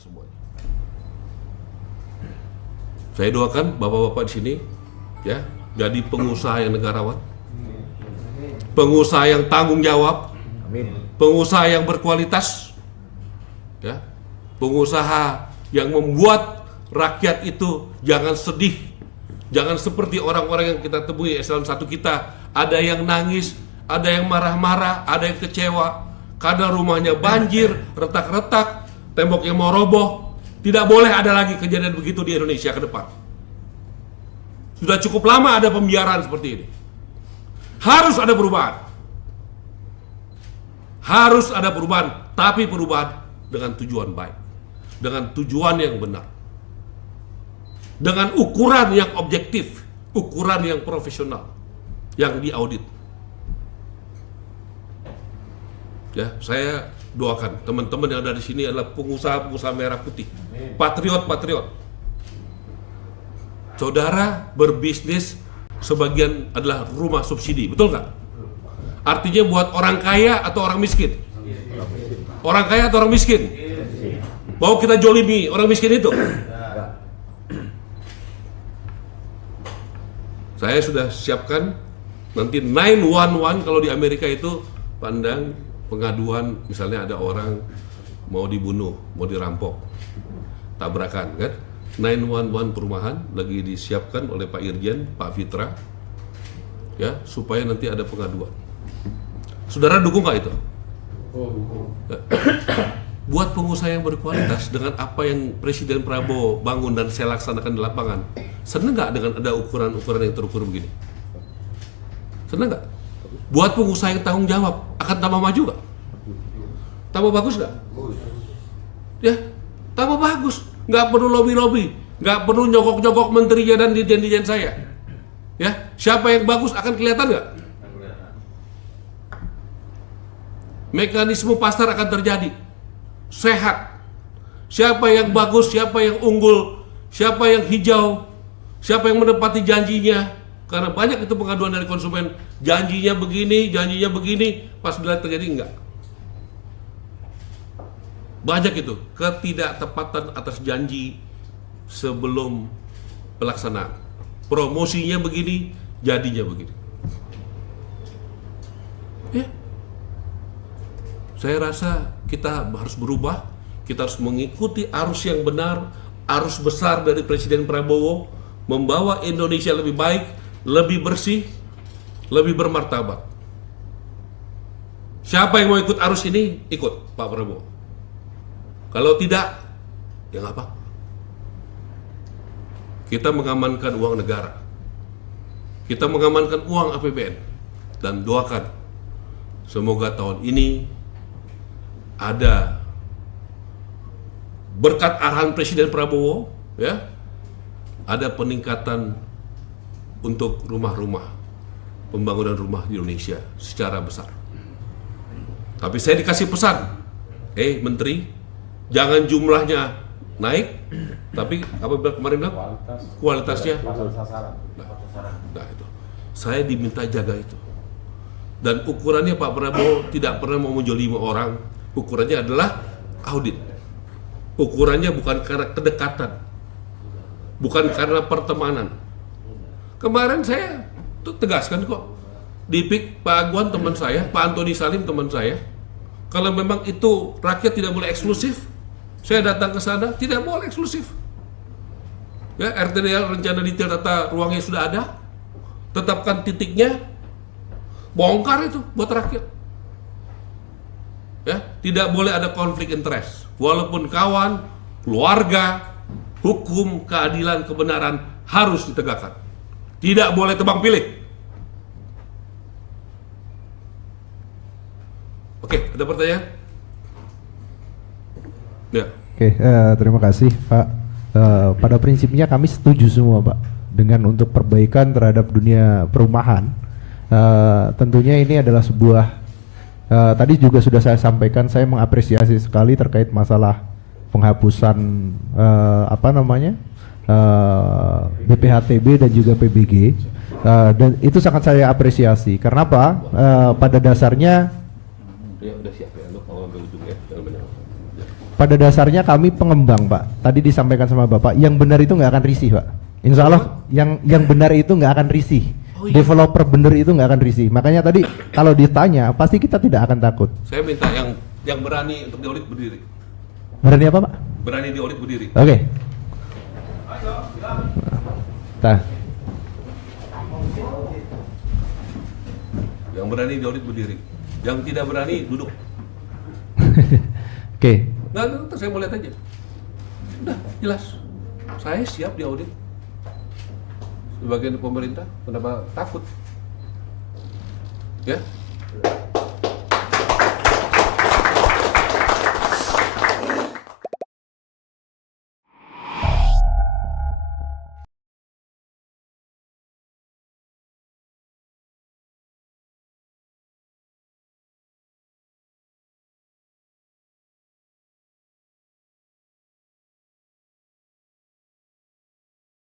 semuanya. Saya doakan bapak-bapak di sini ya jadi pengusaha yang negarawan, pengusaha yang tanggung jawab, pengusaha yang berkualitas, ya, pengusaha yang membuat rakyat itu jangan sedih, jangan seperti orang-orang yang kita temui eselon 1 kita, ada yang nangis, ada yang marah-marah, ada yang kecewa karena rumahnya banjir, retak-retak, temboknya mau roboh. Tidak boleh ada lagi kejadian begitu di Indonesia ke depan. Sudah cukup lama ada pembiaran seperti ini. Harus ada perubahan. Harus ada perubahan, tapi perubahan dengan tujuan baik, dengan tujuan yang benar, dengan ukuran yang objektif, ukuran yang profesional, yang diaudit. Ya, saya doakan teman-teman yang ada di sini adalah pengusaha-pengusaha merah putih, patriot-patriot. Saudara berbisnis sebagian adalah rumah subsidi, betul nggak? Artinya buat orang kaya atau orang miskin? Orang kaya atau orang miskin? Mau kita jolimi orang miskin itu? Saya sudah siapkan nanti 911 kalau di Amerika itu pandang pengaduan, misalnya ada orang mau dibunuh, mau dirampok, tabrakan kan? 911 perumahan lagi disiapkan oleh Pak Irjen, Pak Fitra, ya supaya nanti ada pengaduan. Saudara dukung nggak itu? Ya. Buat pengusaha yang berkualitas dengan apa yang Presiden Prabowo bangun dan saya laksanakan di lapangan, seneng nggak dengan ada ukuran-ukuran yang terukur begini? Seneng nggak? Buat pengusaha yang tanggung jawab, akan tambah maju nggak? Tambah bagus nggak? Ya, tambah bagus. Nggak perlu lobby-lobby, nggak perlu nyogok-nyogok menterinya dan dirjen-dirjen saya. Ya, siapa yang bagus akan kelihatan nggak? Mekanisme pasar akan terjadi, sehat. Siapa yang bagus, siapa yang unggul, siapa yang hijau, siapa yang menepati janjinya. Karena banyak itu pengaduan dari konsumen, janjinya begini, pas bila terjadi enggak. Banyak itu ketidaktepatan atas janji sebelum pelaksanaan. Promosinya begini, jadinya begini. Ya. Saya rasa kita harus berubah, kita harus mengikuti arus yang benar, arus besar dari Presiden Prabowo, membawa Indonesia lebih baik, lebih bersih, lebih bermartabat. Siapa yang mau ikut arus ini, ikut Pak Prabowo. Kalau tidak, ya nggak apa. Kita mengamankan uang negara, kita mengamankan uang APBN, dan doakan semoga tahun ini ada berkat arahan Presiden Prabowo, ya, ada peningkatan untuk rumah-rumah, pembangunan rumah di Indonesia secara besar. Tapi saya dikasih pesan, Menteri, jangan jumlahnya naik, tapi apa kemarin bilang? Kualitasnya. Nah itu, saya diminta jaga itu. Dan ukurannya Pak Prabowo tidak pernah mau menjolimi orang, ukurannya adalah audit. Ukurannya bukan karena kedekatan, bukan karena pertemanan. Kemarin saya tuh tegaskan kok, di PIK Pak Agwan teman saya, Pak Antoni Salim teman saya, kalau memang itu rakyat tidak boleh eksklusif, saya datang ke sana, tidak boleh eksklusif. Ya, RTDL rencana detail tata ruangnya sudah ada, tetapkan titiknya, bongkar itu buat rakyat. Ya, tidak boleh ada konflik interest, walaupun kawan, keluarga, hukum, keadilan, kebenaran harus ditegakkan. Tidak boleh tebang pilih. Oke, ada pertanyaan? Ya. Oke, terima kasih Pak. Pada prinsipnya kami setuju semua Pak dengan untuk perbaikan terhadap dunia perumahan. Tentunya ini adalah sebuah, tadi juga sudah saya sampaikan, saya mengapresiasi sekali terkait masalah penghapusan BPHTB dan juga PBG, dan itu sangat saya apresiasi. Karena apa? Pada dasarnya Ya udah siap ya, lu mau ambil ujung ya, jangan banyak. pada dasarnya kami pengembang Pak. Tadi disampaikan sama Bapak, yang benar itu nggak akan risih Pak. Insya Allah yang benar itu nggak akan risih. Oh, iya. Developer benar itu nggak akan risih. Makanya tadi kalau ditanya pasti kita tidak akan takut. Saya minta yang berani untuk diaudit berdiri. Berani apa Pak? Berani diaudit berdiri. Oke. Nah, Yang berani diaudit berdiri. Yang tidak berani duduk. oke. Nah, nanti saya mau lihat aja. Udah jelas. Saya siap diaudit. Sebagai pemerintah, kenapa takut? Ya?